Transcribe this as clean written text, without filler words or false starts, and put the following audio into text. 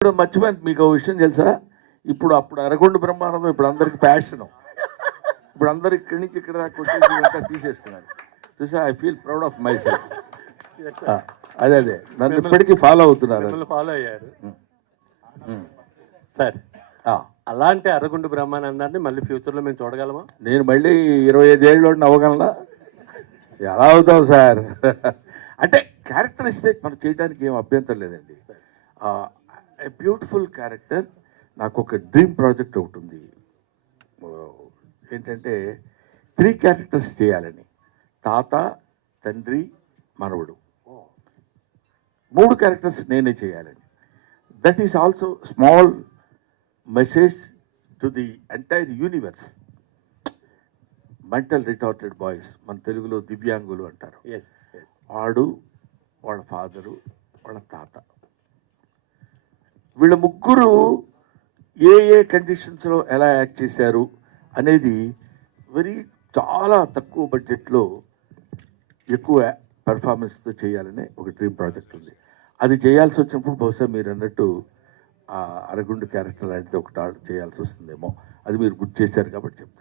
ఇప్పుడు మర్చిపోయింది మీకు ఒక విషయం తెలుసా? ఇప్పుడు అప్పుడు అరగొండ బ్రహ్మానందం ఇప్పుడు అందరికి ప్యాషన్. ఇప్పుడు అందరు ఇక్కడి నుంచి ఇక్కడ దాకా కొట్టేసి అంతా తీసేస్తున్నారు. చూసా, I feel proud of my self. అదే అదే నన్ను ఇప్పటికీ ఫాలో అవుతున్నారు. ఫాలో అయ్యారు సార్. అలాంటి అరగుండు బ్రహ్మానందాన్ని మళ్ళీ ఫ్యూచర్లో మేము చూడగలమా? నేను మళ్ళీ 25 ఏళ్ళు అవ్వగలనా? ఎలా అవుతాం సార్? అంటే క్యారెక్టర్ ఇస్తే మనం చేయడానికి ఏం అభ్యంతరం లేదండి. Beautiful character. నాకు ఒక డ్రీమ్ ప్రాజెక్ట్ ఒకటి ఉంది. ఏంటంటే 3 క్యారెక్టర్స్ చేయాలని. తాత, తండ్రి, మనవడు, 3 క్యారెక్టర్స్ నేనే చేయాలని. That is also small message to the entire universe. Mental retarded boys, మన తెలుగులో దివ్యాంగులు అంటారు. వాడు, వాళ్ళ ఫాదరు, వాళ్ళ తాత, వీళ్ళ ముగ్గురు ఏ ఏ కండిషన్స్లో ఎలా యాక్ట్ చేశారు అనేది చాలా తక్కువ బడ్జెట్లో ఎక్కువ పెర్ఫార్మెన్స్తో చేయాలనే ఒక డ్రీమ్ ప్రాజెక్ట్ ఉంది. అది చేయాల్సి వచ్చినప్పుడు బహుశా మీరు అన్నట్టు అరగుండు క్యారెక్టర్ లాంటిది ఒకటి చేయాల్సి వస్తుందేమో. అది మీరు గుర్తు చేశారు కాబట్టి చెప్తాను.